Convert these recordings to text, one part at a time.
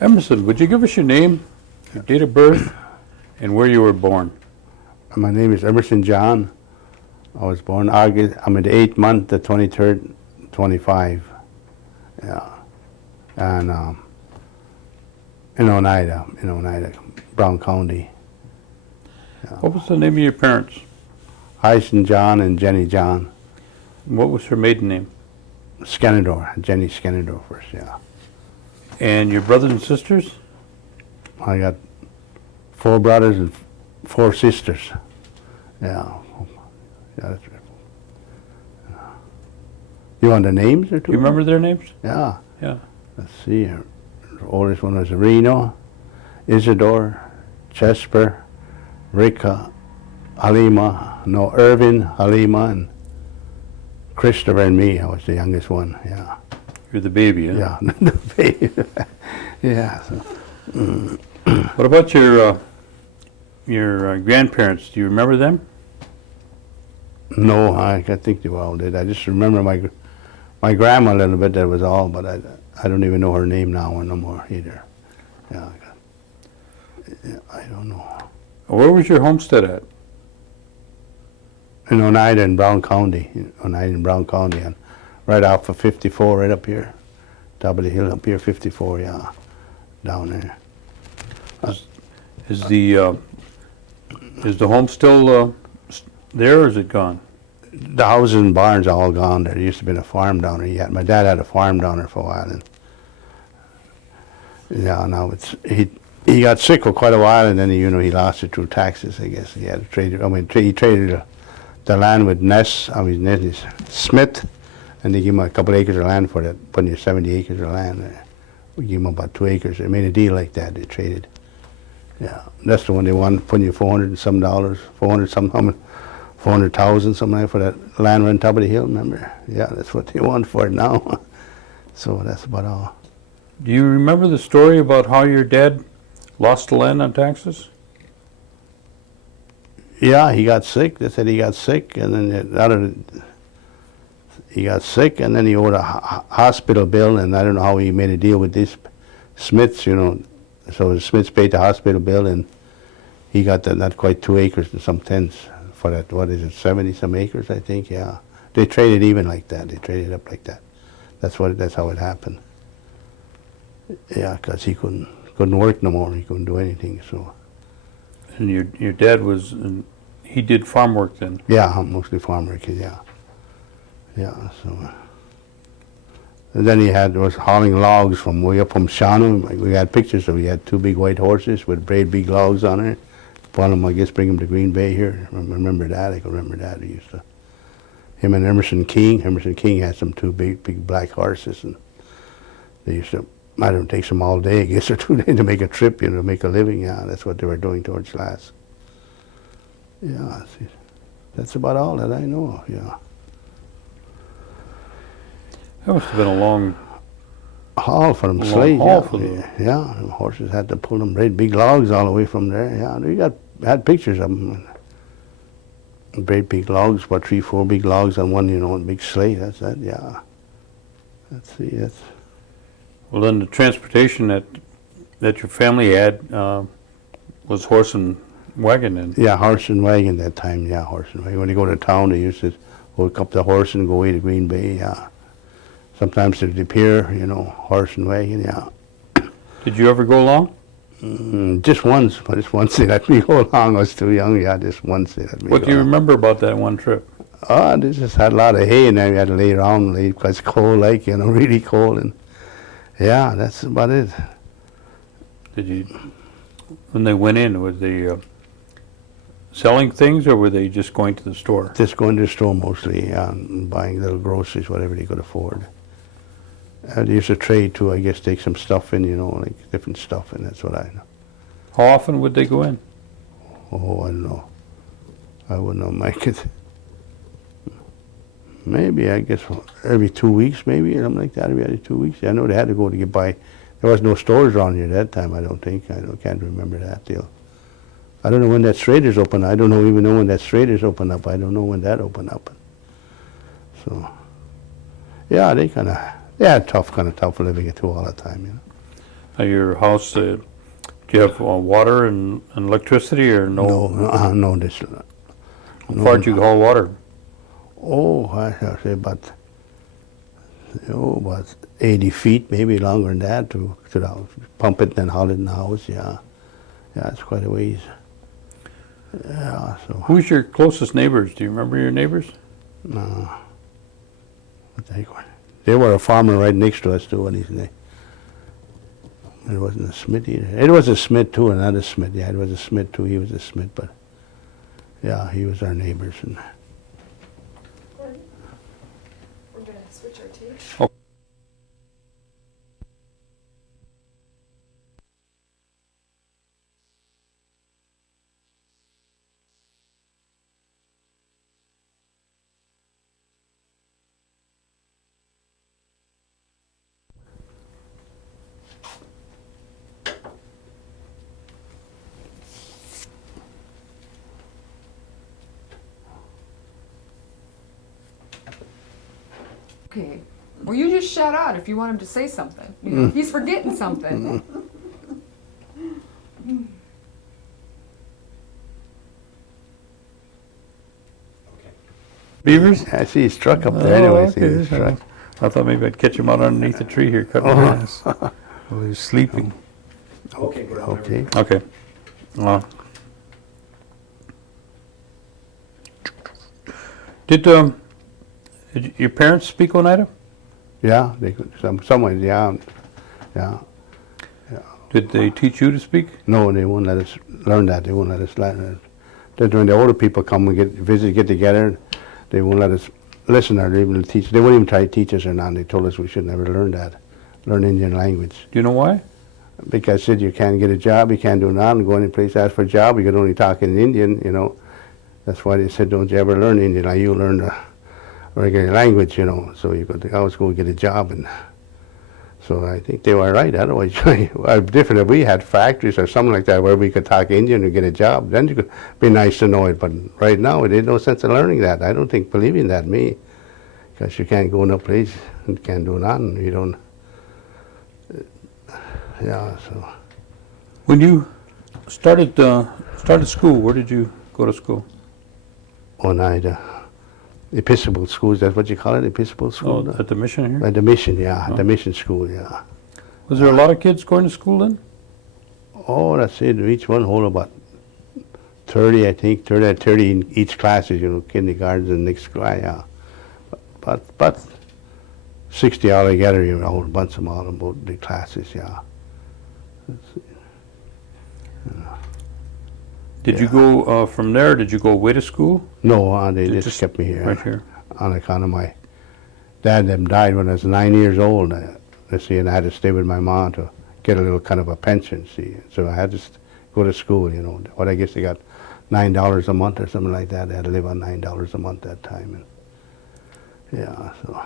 Emerson, would you give us your name, your date of birth, and where you were born? My name is Emerson John. I was born August, I'm in the 8th month, the 23rd, 25. Yeah. And in Oneida, Brown County. Yeah. What was the name of your parents? Emerson John and Jenny John. What was her maiden name? Skenador, Jenny Skenador first, yeah. And your brothers and sisters? I got 4 brothers and 4 sisters. Yeah. Yeah, that's right. You want the names or two? Do you remember their names? Yeah. Yeah. Let's see here. The oldest one was Reno, Isidore, Chesper, Rika, Irvin, Halima, and Christopher and me. I was the youngest one, yeah. You're the baby, huh? Yeah, the baby. Yeah. So, What about your grandparents? Do you remember them? no, I think they were all dead. I just remember my grandma a little bit, that was all, but I don't even know her name now or no more either. Yeah, I don't know. Where was your homestead at? In Oneida in Brown County, and right off of 54, right up here, top of the hill up here, 54, yeah, down there. Is the home still there, or is it gone? The houses and barns are all gone there. There used to be a farm down there. My dad had a farm down there for a while, and yeah, now he got sick for quite a while, and then he lost it through taxes. I guess he had to trade it. He traded the land with Ness Smith, and they gave him a couple acres of land for that, putting you 70 acres of land there. We gave him about 2 acres. They made a deal like that. They traded. Yeah, that's the one they wanted, putting you $400 and some, 400,000 something like for that land right on top of the hill. Remember? Yeah, that's what they want for it now. So that's about all. Do you remember the story about how your dad lost the land on taxes? Yeah, he got sick. They said he got sick, and then he got sick, and then he owed a hospital bill, and I don't know how he made a deal with these Smiths, So the Smiths paid the hospital bill, and he got that not quite 2 acres and some tenths for that. What is it, 70 some acres? I think. Yeah, they traded even like that. They traded up like that. That's how it happened. Yeah, because he couldn't work no more. He couldn't do anything. So. And your dad he did farm work then? Yeah, mostly farm work. Yeah. Yeah. So. And then he was hauling logs from way up from Shawano. We had pictures of. He had 2 big white horses with great big logs on it. One of them, I guess, bring him to Green Bay here. I remember that. I can remember that. He used to. Him and Emerson King. Emerson King had some 2 big black horses, and they used to. I don't take them all day, I guess, or 2 days to make a trip, to make a living. Yeah, that's what they were doing towards last. Yeah, see, that's about all that I know of. Yeah. That must have been a long haul for them sleighs. Haul for them. Yeah, the horses had to pull them great big logs all the way from there. Yeah, we had pictures of them. Great big logs, about 3, 4 big logs on one, one big sleigh. That's that. Yeah. Let's see. That's. Well, then the transportation that your family had was horse and wagon then? Yeah, horse and wagon that time. Yeah, horse and wagon. When they go to town, they used to hook up the horse and go away to Green Bay. Yeah. Sometimes to the pier, horse and wagon. Yeah. Did you ever go along? Just once, but just once they let me go along. I was too young. Yeah, just once they let me go. What do you remember about that one trip? Oh, they just had a lot of hay, and then we had to lay around because it's cold, really cold, and. Yeah, that's about it. When they went in, was they selling things, or were they just going to the store? Just going to the store mostly, and buying little groceries, whatever they could afford. They used to trade too, I guess, take some stuff in, like different stuff, and that's what I know. How often would they go in? Oh, I don't know. I wouldn't know, Mike. Maybe, I guess, every 2 weeks, maybe, something like that, every 2 weeks. I know they had to go to get by. There was no stores around here at that time, I don't think. I can't remember that deal. I don't know when that Strader's opened. I don't even know when that Strader's opened up. I don't know when that opened up. So, yeah, they had tough living too all the time, Your house, do you have water and electricity or no? No, this. How far did you haul water? Oh, I shall say about 80 feet, maybe longer than that, to the house. Pump it and then haul it in the house. Yeah, it's quite a ways. Yeah, so. Who's your closest neighbors? Do you remember your neighbors? No. They were a farmer right next to us too. What his name? It wasn't a Smith either. It was a Smith too, another Smith. Yeah, it was a Smith too. He was a Smith, but yeah, he was our neighbors. And We're going to switch our tape. Oh. Okay. Well, you just shout out if you want him to say something. You know, he's forgetting something. Beavers? I see his truck up there. Anyway, see his okay. truck. I thought maybe I'd catch him out underneath the tree here cutting grass. Well, he's sleeping. Okay. Okay. Did your parents speak Oneida? Yeah, they could. Some ways, yeah. Did they teach you to speak? No, they won't let us learn that. They won't let us learn it. Then when the older people come and get together, they won't let us listen or even teach. They won't even try to teach us or not. They told us we should never learn Indian language. Do you know why? Because said you can't get a job, you can't do nothing, go any place, ask for a job, you can only talk in Indian, you know. That's why they said don't you ever learn Indian, like you learn the regular language, you know, so you could always go get a job. And so I think they were right. Otherwise, different if we had factories or something like that where we could talk Indian and get a job, then it could be nice to know it. But right now, it ain't no sense in learning that. I don't think believing that, me, because you can't go no place and can't do nothing. You don't. Yeah, so. When you started school, where did you go to school? Oneida. Episcopal schools, that's what you call it, Episcopal school? Oh, at the mission here? At the mission, yeah, Oh. the mission school, yeah. Was there a lot of kids going to school then? Oh, that's it, each one hold about 30, I think, 30 in each class, you know, kindergarten and next class, yeah. But 60 altogether, you know, a whole bunch of them all in both the classes, yeah. Did you go from there, did you go away to school? No, they They just kept me here. Right here. On account of my dad them died when I was 9 years old, see, and I had to stay with my mom to get a little kind of a pension, see. So I had to go to school, you know. What I guess they got $9 a month or something like that. I had to live on $9 a month that time. And yeah, so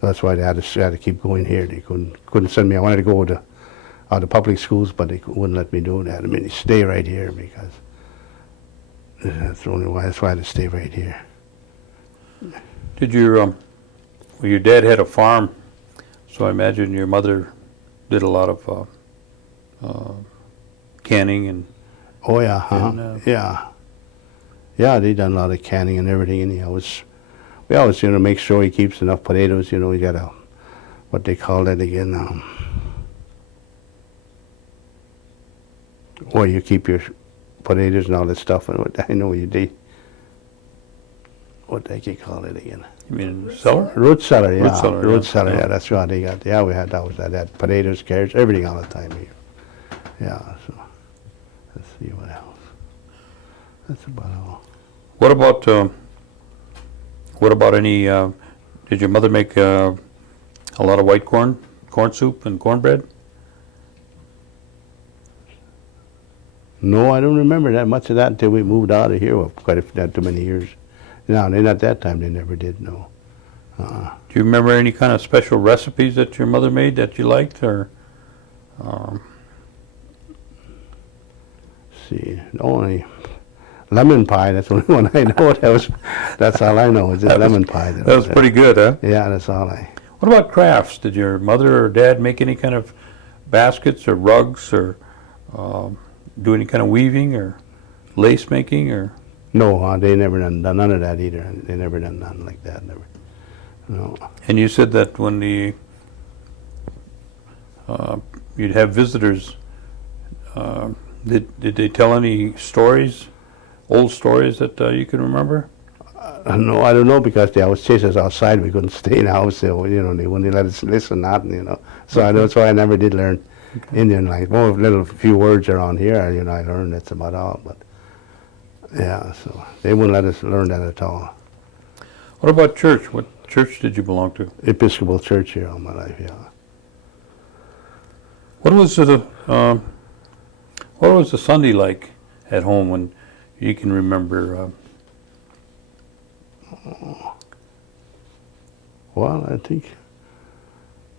that's why they had to keep going here. They couldn't send me. I wanted to go to the public schools, but they wouldn't let me do that. I mean, stay right here because that's the only why. That's why I had to stay right here. Did your dad had a farm, so I imagine your mother did a lot of canning and. Oh yeah, And, yeah. They done a lot of canning and everything, and we always make sure he keeps enough potatoes. You know, he got what they call that again. Where you keep your potatoes and all that stuff. And I know you did. What they call it again? You mean cellar? Root cellar, yeah. Root cellar, Root yeah. cellar, Yeah. yeah. That's what they got. Yeah, we had those. I had potatoes, carrots, everything all the time here. Yeah. So let's see what else. That's about all. What about any? Did your mother make a lot of white corn soup, and cornbread? No, I don't remember that much of that until we moved out of here. Well, not too many years. No, at that time they never did. No. Do you remember any kind of special recipes that your mother made that you liked, or? See, only lemon pie. That's the only one I know. That's all I know. Is just lemon pie. That was pretty good, huh? Yeah, that's all I. What about crafts? Did your mother or dad make any kind of baskets or rugs or do any kind of weaving or lace making or? No, they never done none of that either. They never done nothing like that. Never. No. And you said that when you'd have visitors, did they tell any stories, old stories that you can remember? No, I don't know, because they always chase us outside. We couldn't stay in the house. So, they wouldn't let us listen, nothing, So that's why I never did learn Indian language. Well, little few words around here, I learned. That's about all. But yeah, so they wouldn't let us learn that at all. What about church? What church did you belong to? Episcopal church here all my life, yeah. What was the Sunday like at home when you can remember? Well, I think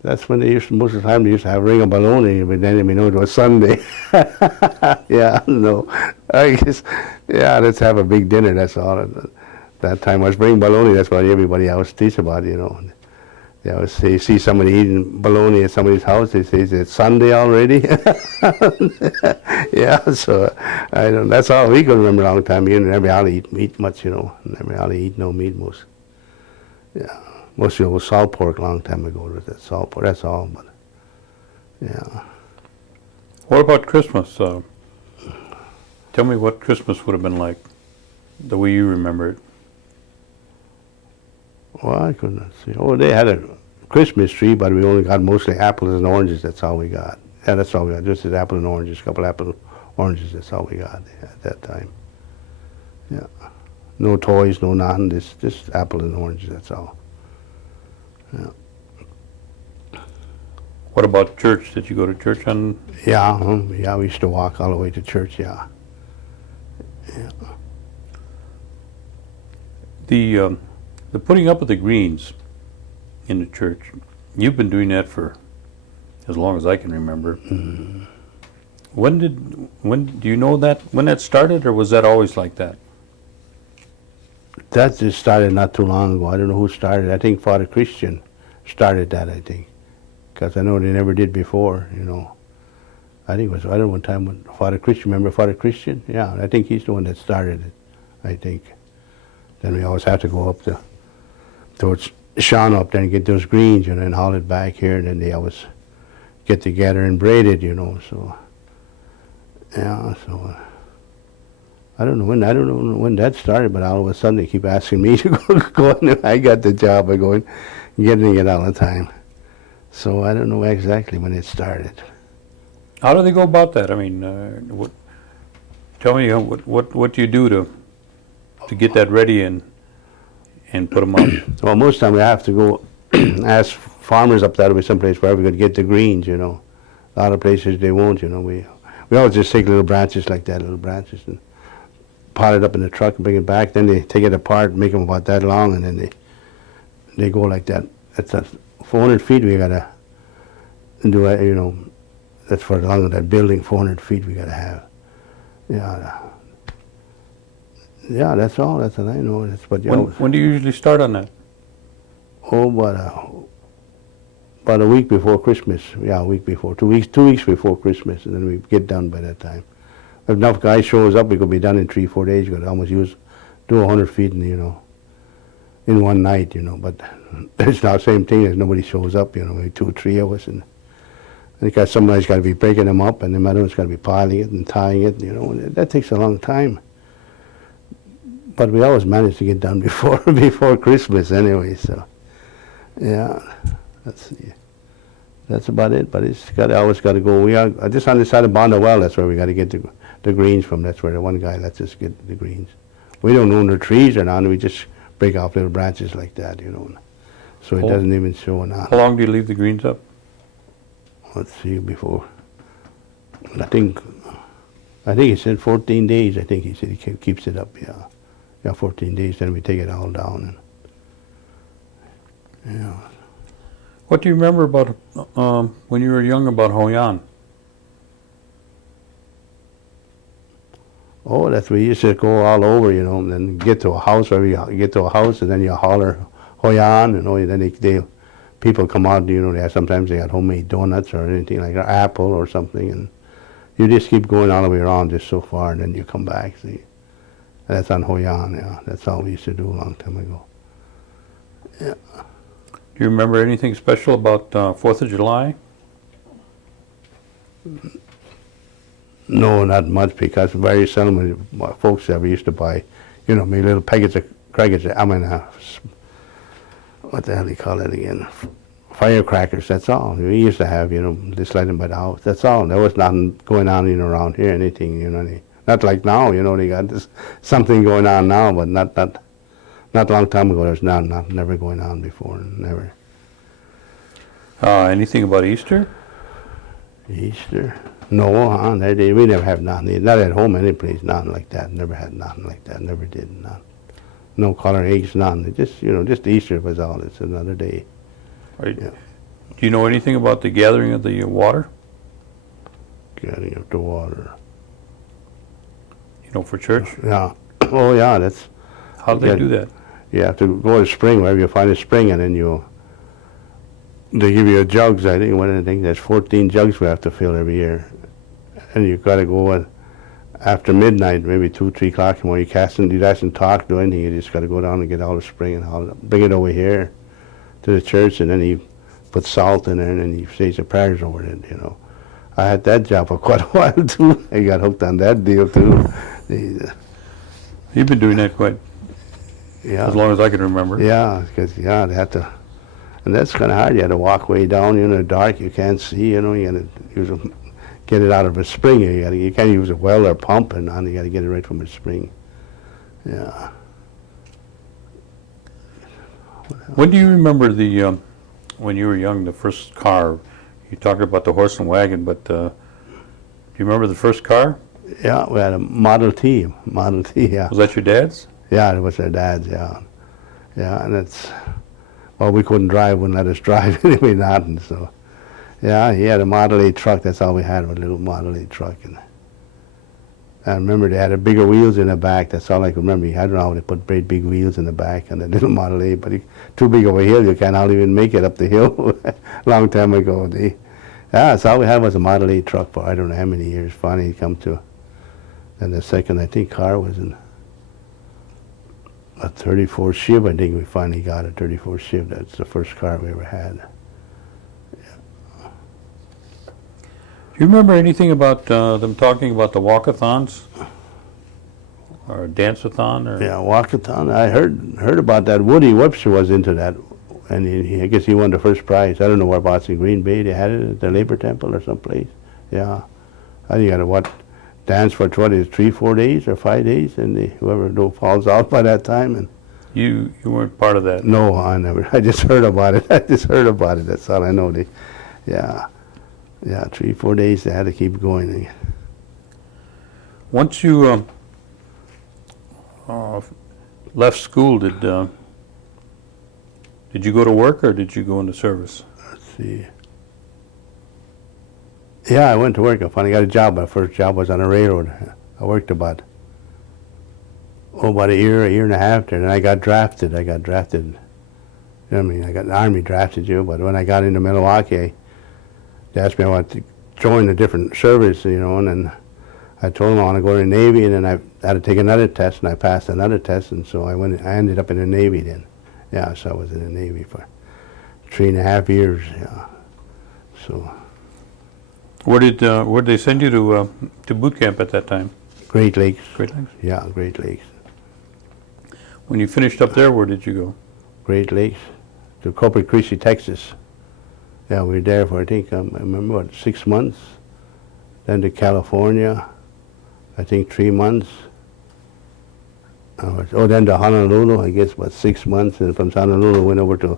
that's when most of the time they used to have ring of bologna, but then we know it was Sunday. Yeah, no, I guess, yeah, let's have a big dinner, that's all. That time was bring bologna, that's what everybody else teach about, They always say, see somebody eating bologna at somebody's house, they say, is it Sunday already? Yeah, so that's all we could remember a long time. You never ought to eat meat much, Never ought to eat no meat most. Yeah, most of it was salt pork a long time ago. With that salt pork, that's all. But yeah. What about Christmas? Tell me what Christmas would have been like, the way you remember it. Well, I couldn't see. Oh, they had a Christmas tree, but we only got mostly apples and oranges. That's all we got. Yeah, that's all we got. Just apples and oranges, a couple apples, oranges. That's all we got at that time. Yeah. No toys, no nothing. Just apples and oranges. That's all. Yeah. What about church? Did you go to church on? Yeah. Yeah. We used to walk all the way to church. Yeah. Yeah. The putting up of the greens in the church, you've been doing that for as long as I can remember. Mm-hmm. When do you know when that started, or was that always like that? That just started not too long ago. I don't know who started. I think Father Christian started that, I think. Because I know they never did before, I think it was, I don't know, one time when Father Christian, remember Father Christian? Yeah, I think he's the one that started it, I think. Then we always have to go up towards Sean up there and get those greens, and haul it back here, and then they always get together and braid it, so. Yeah, so. I don't know when that started, but all of a sudden they keep asking me to go and I got the job of going, getting it all the time. So I don't know exactly when it started. How do they go about that? I mean, tell me what do you do to get that ready and put them up? Well, most of the time we have to go ask farmers up that way someplace where we could get the greens, A lot of places they won't, We always just take little branches like that, and pot it up in the truck and bring it back. Then they take it apart, make them about that long, and then they go like that. That's 400 feet we gotta do it, that's for the long of that building, 400 feet we gotta have. Yeah. Yeah, that's all. That's what I know. That's what when do you usually start on that? Oh, about a week before Christmas. Yeah, a week before. 2 weeks before Christmas, and then we get done by that time. If enough guys shows up, we could be done in 3-4 days. You could almost do 100 feet in, in one night, But it's not the same thing as nobody shows up, maybe 2 or 3 of us, and because somebody's got to be breaking them up, and the other one's got to be piling it and tying it, and that takes a long time. But we always manage to get done before Christmas anyway. So, yeah, that's about it. But always got to go. We are just on the side of Bondwell. That's where we got to get the greens from. That's where the one guy lets us get the greens. We don't own the trees or none. We just break off little branches like that, So it doesn't even show on. How long do you leave the greens up? Let's see, before. I think he said 14 days. I think he said he keeps it up. Yeah. Yeah, 14 days. Then we take it all down. And yeah. What do you remember about when you were young about Hoyan? Oh, that's where you used to go all over, and then get to a house, and then you holler Hoyan, then they people come out, sometimes they got homemade donuts or anything like an apple or something, and you just keep going all the way around just so far, and then you come back, see. And that's on Hoyan, yeah. That's all we used to do a long time ago. Yeah. Do you remember anything special about 4th of July? No, not much, because very seldom folks ever used to buy, maybe little packets of crackers, what the hell do you call it again? Firecrackers, that's all. We used to have, just light them by the house, that's all. There was nothing going on, around here, anything, not like now, they got this, something going on now, but not a long time ago, there's never going on before, never. Anything about Easter? Easter? No, we never have nothing. Not at home, any place, nothing like that. Never had nothing like that. Never did nothing. No color eggs, nothing. Just Easter was all. It's another day. Right. Yeah. Do you know anything about the gathering of the water? Gathering of the water. For church? Yeah. Oh, yeah. That's. How do they do that? You have to go to the spring, wherever you find a spring, and then they give you jugs. I think there's 14 jugs we have to fill every year, and you got to go after midnight, maybe 2, 3 o'clock in the morning. You doesn't talk, do anything. You just got to go down and get all the spring and bring it over here to the church, and then he puts salt in there, and then he says the prayers over it. I had that job for quite a while too. I got hooked on that deal too. You've been doing that quite Yeah. as long as I can remember. Yeah, because they had to, and that's kind of hard. You had to walk way down, in the dark. You can't see, you got to get it out of a spring. You can't use a well or pump, and you got to get it right from a spring. Yeah. When do you remember when you were young, the first car? You talked about the horse and wagon, but do you remember the first car? Yeah, we had a Model T, yeah. Was that your dad's? Yeah, it was our dad's, yeah. Yeah, and we couldn't drive, wouldn't let us drive anyway, nothing, so. Yeah, he had a Model A truck, that's all we had, was a little Model A truck. And I remember they had bigger wheels in the back, that's all I can remember. I don't know how they put great big wheels in the back on the little Model A, but too big of a hill, you can't even make it up the hill. Long time ago. Yeah, that's all we had was a Model A truck for I don't know how many years. Finally come to, and the second, I think, car was in a 34 Shiv. I think we finally got a 34 Shiv. That's the first car we ever had. Do you remember anything about them talking about the walkathons or dance-a-thon? Or? Yeah, walkathon. I heard about that. Woody Webster was into that, and I guess he won the first prize. I don't know whereabouts in Green Bay they had it, at the Labor Temple or someplace. Yeah, I think you got to dance for 3, 4 days or 5 days, and whoever falls out by that time. And you weren't part of that. no, I never. I just heard about it. That's all I know. Yeah, 3, 4 days they had to keep going. Once you left school, did you go to work or did you go into service? Let's see. Yeah, I went to work. I finally got a job. My first job was on a railroad. I worked about a year and a half there. Then I got drafted. I got the Army drafted you, but when I got into Milwaukee, they asked me if I wanted to join a different service, and then I told them I want to go to the Navy, and then I had to take another test, and I passed another test, and so I ended up in the Navy then. Yeah, so I was in the Navy for 3.5 years, yeah. So. Where did they send you to boot camp at that time? Great Lakes. Great Lakes? Yeah, Great Lakes. When you finished up there, where did you go? Great Lakes, to Corpus Christi, Texas. Yeah, we were there for, I think, I remember, 6 months. Then to California, I think 3 months. Then to Honolulu, I guess, about 6 months. And from Honolulu, went over to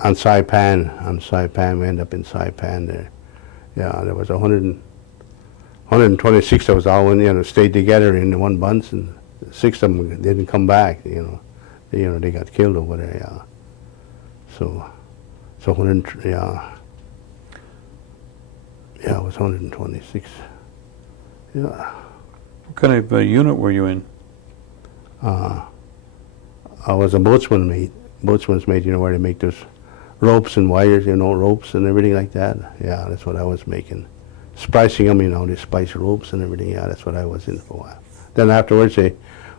Saipan. We ended up in Saipan there. Yeah, there was 126 of us all stayed together in one bunch, and 6 of them didn't come back. They got killed over there. Yeah. So 100. Yeah, it was 126. Yeah. What kind of unit were you in? I was a boatswain's mate. Where they make those ropes and wires, ropes and everything like that. Yeah, that's what I was making. Splicing them, the splice ropes and everything. Yeah, that's what I was in for a while. Then afterwards,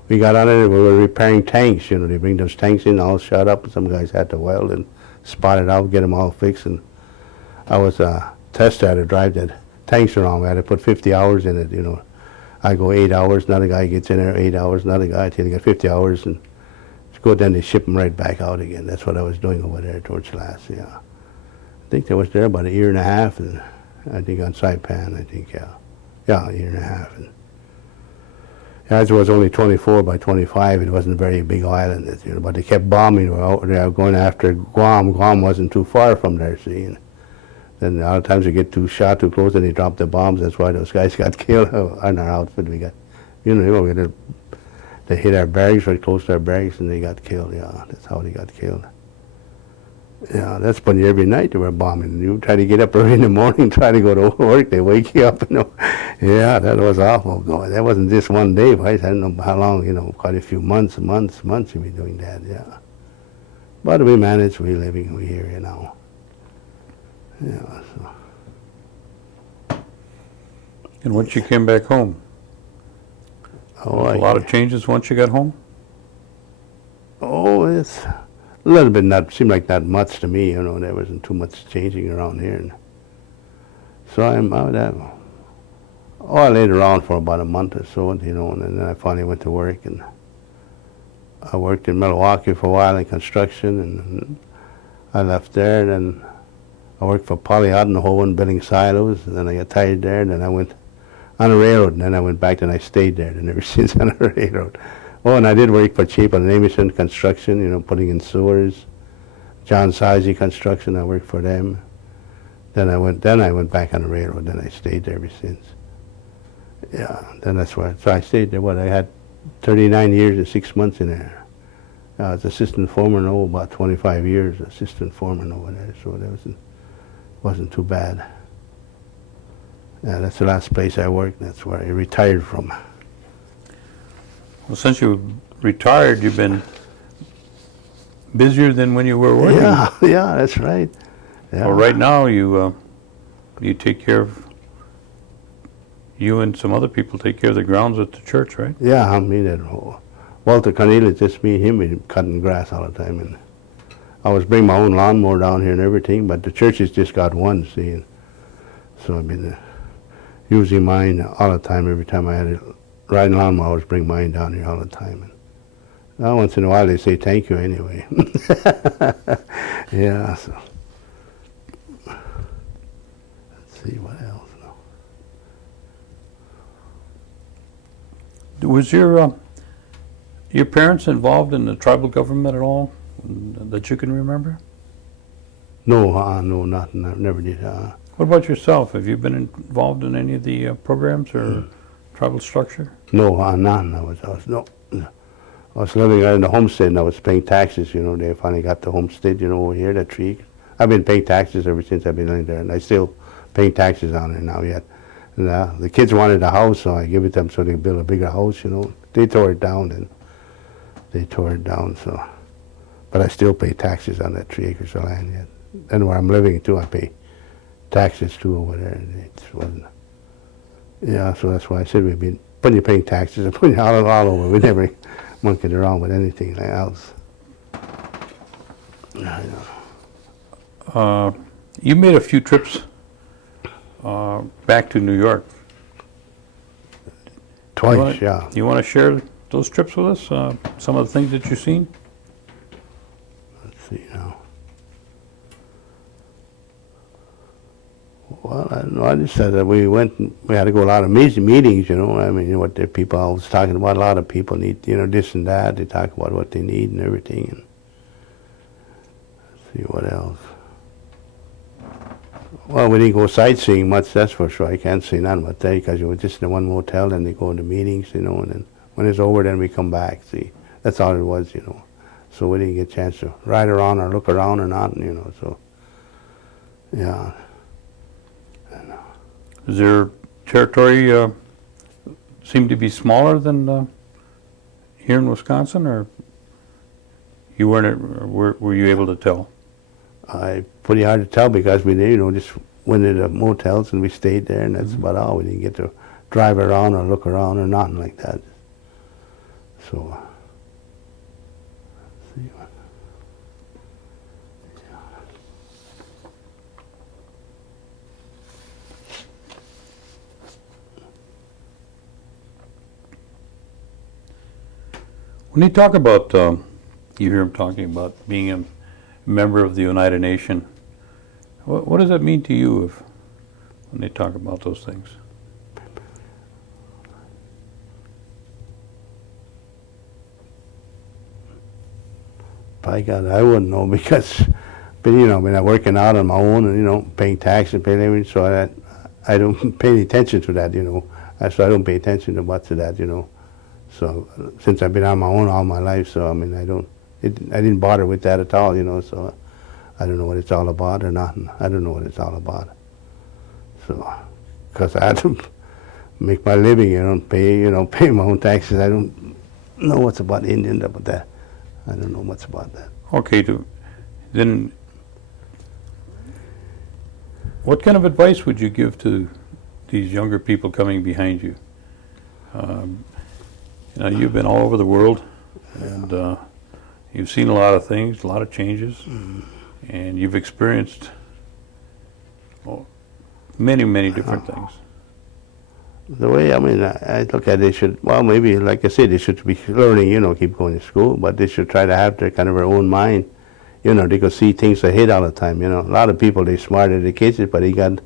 we got on it, we were repairing tanks. They bring those tanks in all shot up, and some guys had to weld and spot it out, get them all fixed. And I was a tester, I had to drive that tanks around. I had to put 50 hours in it, I go 8 hours, another guy gets in there 8 hours, another guy till he got 50 hours, and it's good, then they ship them right back out again. That's what I was doing over there towards last, yeah. I think I was there about a year and a half, and I think on Saipan, I think, yeah. Yeah, a year and a half. And as it was only 24 by 25, it wasn't a very big island, but they kept bombing. They were going after Guam. Guam wasn't too far from there, see. And then a lot of times they get shot too close and they drop the bombs. That's why those guys got killed on our outfit. We got, they hit our barracks right close to our barracks and they got killed. Yeah, that's how they got killed. Yeah, that's funny. Every night they were bombing. You try to get up early in the morning, try to go to work, they wake you up. Yeah, that was awful. No, that wasn't just one day, right? I don't know how long, quite a few months you'd be doing that, yeah. But we managed, we're living, we're here, Yeah, so. And once you came back home, Oh, a lot of changes once you got home? Oh, it's a little bit, seemed like not much to me, there wasn't too much changing around here. And so I laid around for about a month or so, and then I finally went to work, and I worked in Milwaukee for a while in construction, and I left there, and then I worked for Polyod and Hohen building silos, and then I got tired there, and then I went on a railroad, and then I went back and I stayed there, and ever since on a railroad. Oh, and I did work for cheap on Emerson Construction, putting in sewers. John Sizey Construction, I worked for them. Then I went back on the railroad, then I stayed there ever since. Yeah, then that's why. So I stayed there. I had 39 years and 6 months in there. I was assistant foreman, about 25 years, assistant foreman over there. So that wasn't too bad. Yeah, that's the last place I worked. That's where I retired from. Well, since you retired, you've been busier than when you were working. Yeah, that's right. Yeah. Well, right now you take care of. You and some other people take care of the grounds at the church, right? Yeah, Walter Cornelius, just me and him, we cutting grass all the time. And I was bringing my own lawnmower down here and everything, but the church has just got one, see. And so I've been using mine all the time. Every time I had a riding lawnmower, I was bringing mine down here all the time. And now once in a while they say thank you anyway. Yeah, so. Let's see what else. Was your parents involved in the tribal government at all that you can remember? No, nothing. I never did. What about yourself? Have you been involved in any of the programs or tribal structure? No, none. I was living out in the Homestead, and I was paying taxes. They finally got the Homestead, over here, that tree. I've been paying taxes ever since I've been living there, and I still paying taxes on it now yet. And, the kids wanted a house, so I give it them so they could build a bigger house, They tore it down, so. But I still pay taxes on that 3 acres of land yet. And where I'm living, too, I pay taxes, too, over there. And it wasn't. Yeah, so that's why I said we've been paying taxes and putting it all over. We never monkeyed around with anything else. I know. You made a few trips back to New York. Twice, yeah. You want to share those trips with us? Some of the things that you've seen? Let's see now. Well, I don't know. I just said that we had to go to a lot of meetings, what the people I was talking about. A lot of people need, this and that. They talk about what they need and everything. And let's see what else. Well, we didn't go sightseeing much, that's for sure. I can't say nothing about that because you were just in one motel, then they go into meetings, and then when it's over, then we come back. See, that's all it was, So we didn't get a chance to ride around or look around or nothing, So, yeah. Is their territory seem to be smaller than here in Wisconsin, or you weren't? Or were you able to tell? Pretty hard to tell because we, just went to the motels and we stayed there, and that's about all. We didn't get to drive around or look around or nothing like that. So, let's see. When you talk about, you hear him talking about being a member of the United Nation, what does that mean to you when they talk about those things? By God, I wouldn't know because, but I'm working out on my own and paying tax and paying everything, so I don't pay any attention to that, so I don't pay attention to much of that, So since I've been on my own all my life, so I didn't bother with that at all, so I don't know what it's all about or nothing. I don't know what it's all about. So, because I had to make my living, pay my own taxes. I don't know what's about Indians about that. I don't know much about that. Okay, then what kind of advice would you give to these younger people coming behind you? You've been all over the world, and you've seen a lot of things, a lot of changes, and you've experienced many, many different things. The way, I look at it, maybe, like I said, they should be learning, keep going to school, but they should try to have their kind of their own mind. They could see things ahead all the time, A lot of people, they're smart educated, but they got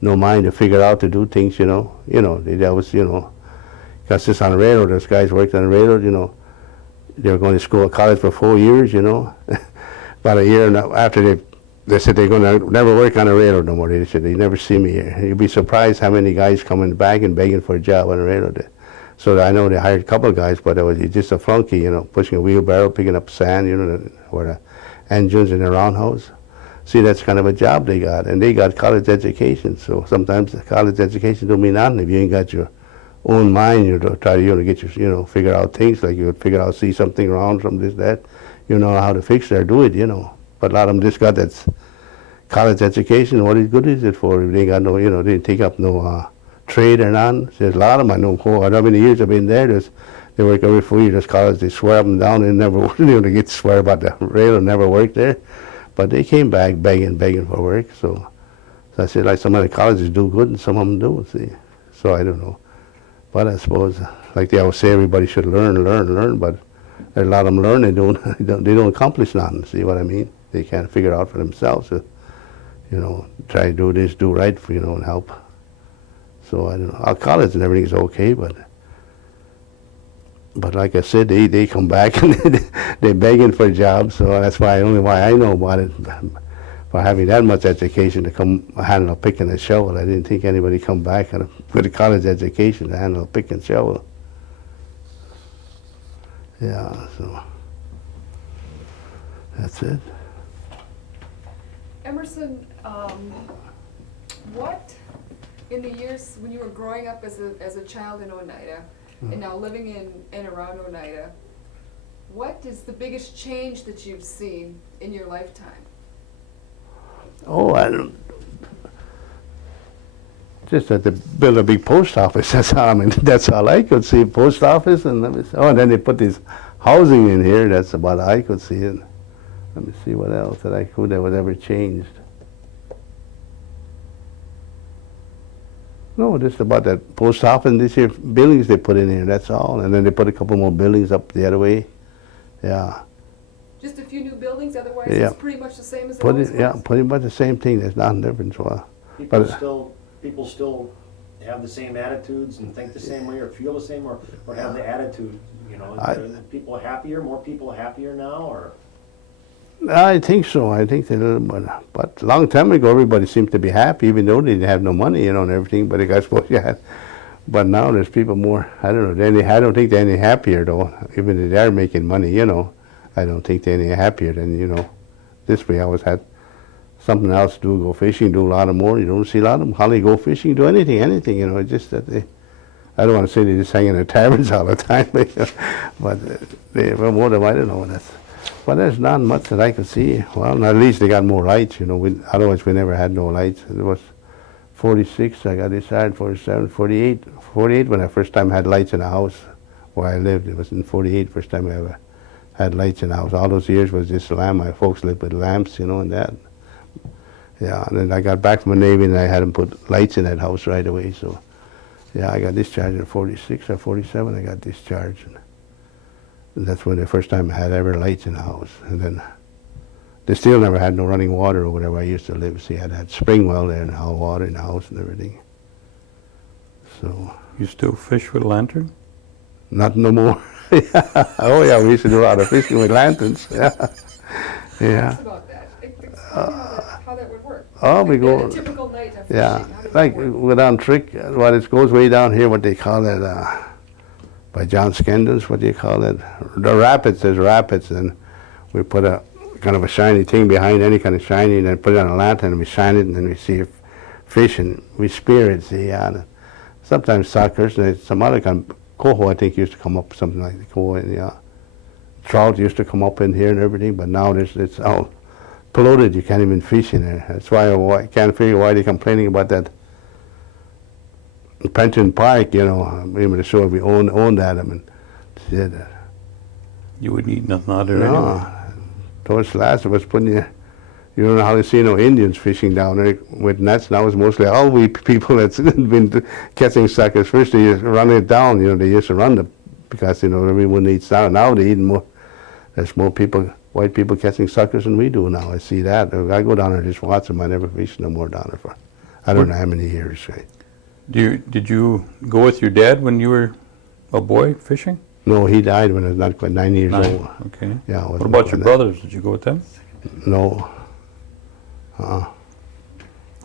no mind to figure out to do things, they always, because it's on the railroad, those guys worked on the railroad, they were going to school, college for 4 years, About a year after they said they're going to never work on a railroad no more. They said they never see me here. You'd be surprised how many guys coming back and begging for a job on a railroad. So I know they hired a couple of guys, but it was just a flunky, pushing a wheelbarrow, picking up sand, or the engines in the roundhouse. See, that's kind of a job they got, and they got college education. So sometimes the college education don't mean nothing if you ain't got your own mind. You try to get your, figure out things like you would figure out, see something wrong, something this, that. You know how to fix it or do it, But a lot of them just got that college education. What good is it for if they got no, they didn't take up no trade or nothing? There's a lot of them I know. How many years I've been there? They work every 4 years. College, they swear up and down. They never, they get to swear about the rail and never worked there. But they came back begging for work. So I said, like some of the colleges do good and some of them don't. See, so I don't know. But I suppose, like they always say, everybody should learn. But there's a lot of them learn, they don't accomplish nothing. See what I mean? They can't figure it out for themselves. Try to do this, do right for and help. So I don't know. Our college and everything is okay, but like I said, they come back and they're begging for jobs. So that's why I know about it. For having that much education to come handle a pick and a shovel, I didn't think anybody come back with a college education to handle a pick and shovel. Yeah, so that's it. Emerson, what in the years when you were growing up as a child in Oneida and now living in and around Oneida, what is the biggest change that you've seen in your lifetime? Oh, I don't. Just that they built a big post office. That's all I could see. Post office, and and then they put this housing in here. That's about all I could see. And let me see what else that was ever changed. No, just about that post office and these here buildings they put in here. That's all. And then they put a couple more buildings up the other way. Yeah. Just a few new buildings. Otherwise, Yeah. it's pretty much the same as it always was. Yeah, pretty much the same thing. There's nothing different. So, People still have the same attitudes and think the same way or feel the same or have the attitude, are people happier, more people happier now, or? I think so. I think they but a long time ago, everybody seemed to be happy, even though they didn't have no money, and everything. But I suppose But now there's people more. I don't know. I don't think they're any happier though. Even if they're making money, I don't think they're any happier than This way, I always had something else to do. Go fishing, do a lot of more. You don't see a lot of them hardly go fishing, do anything. It's just that I don't want to say they just hang in their taverns all the time, but more of them, I don't know. But there's not much that I could see. Well, at least they got more lights, you know. Otherwise, we never had no lights. It was 46, I got discharged, 47, 48. 48 when I first time had lights in the house where I lived. It was in 48, first time I ever had lights in the house. All those years was just lamp. My folks lived with lamps, you know, and that. Yeah, and then I got back from the Navy and I had them put lights in that house right away. So, yeah, I got discharged in 46 or 47. I got discharged. And that's when the first time I had ever lights in the house. And then they still never had no running water over there where I used to live. See, I had spring well there and all water in the house and everything. So. You still fish with a lantern? Not no more. Yeah. Oh yeah, we used to do a lot of fishing with lanterns. Yeah. Yeah. Tell us about that. Explain how that would work. Oh, we Like, go. a typical night of fishing. Yeah, How does that like work? we're down Trick. Well, it goes way down here. What they call it, by John Skendon's. What do you call it? The rapids. There's rapids, and we put a kind of a shiny thing behind any kind of shiny, and then put it on a lantern, and we shine it, and then we see fish, and we spear it. See, yeah. And sometimes suckers. And some other kind of coho, I think, used to come up, something like the coho. And, yeah, trout used to come up in here and everything, but now it's all polluted. You can't even fish in there. That's why I can't figure why they're complaining about that Penton Park. You know, maybe to show we own that. I mean, said, You wouldn't eat nothing out there no. anyway. Towards last, it was putting you don't know how to see no Indians fishing down there with nets. Now it's mostly all we people that's been catching suckers fish. They just run it down. You know, they used to run them because, you know, everyone eats now. Now they eat more. There's more people, white people catching suckers than we do now. I see that. I go down there and just watch them. I never fish no more down there for I don't know how many years. Right? Did you go with your dad when you were a boy fishing? No, he died when I was not quite 9 years 9, old. okay. Yeah. I What wasn't about quite your that. brothers? Did you go with them? No.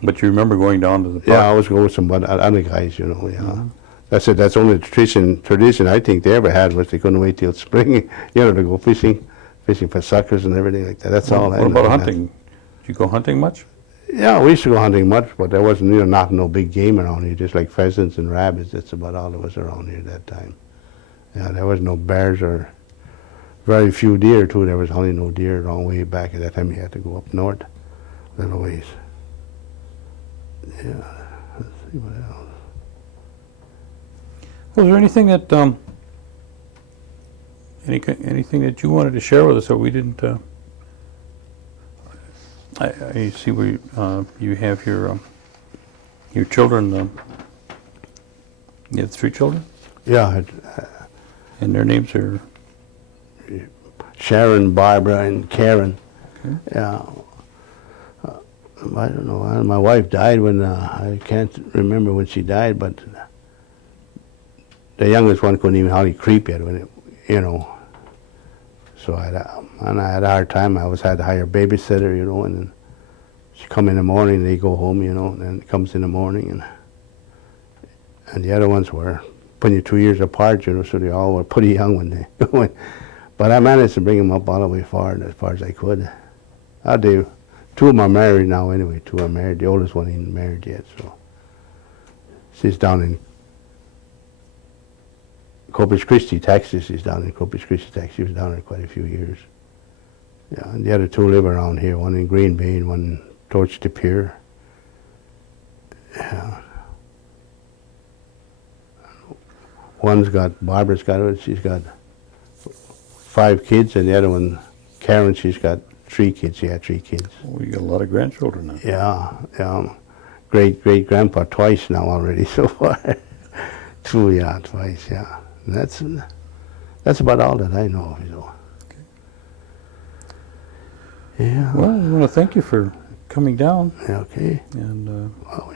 But you remember going down to the park? Yeah, I was going with some other guys, you know, yeah. That's it. That's the only tradition I think they ever had was they couldn't wait till spring, you know, to go fishing for suckers and everything like that. That's all I What know. about hunting? Did you go hunting much? Yeah, we used to go hunting much, but there wasn't, you know, not no big game around here, just like pheasants and rabbits. That's about all there was around here at that time. Yeah, there was no bears or very few deer, too. There was only no deer around way back at that time. You had to go up north a little ways. Yeah, let's see what else. Was there anything that anything that you wanted to share with us that we didn't? I see where you have your children. You have 3 children, Yeah, and their names are. Sharon, Barbara, and Karen. Okay. Yeah. I don't know. My wife died when I can't remember when she died, but the youngest one couldn't even hardly creep yet when it, you know. So I had a hard time. I had to hire a babysitter, you know, and then she come in the morning, they go home, you know, and then it comes in the morning, and the other ones were putting you 2 years apart, you know, so they all were pretty young when they went. But I managed to bring them up all the way as far as I could. I do. 2 of them are married now anyway. 2 are married. The oldest one ain't married yet, so. She's down in Corpus Christi, Texas. She's down in Corpus Christi, Texas. She was down there quite a few years. Yeah, and the other 2 live around here. One in Green Bay and one towards the pier. Yeah. Barbara's got, she's got 5 kids, and the other one, Karen, she's got 3 kids. She had 3 kids. Oh, you got a lot of grandchildren now. Yeah, great grandpa twice now already so far. 2, yeah, twice, yeah. And that's about all that I know of, you know. Okay. Yeah. Well, I want to thank you for coming down, Okay. and Well,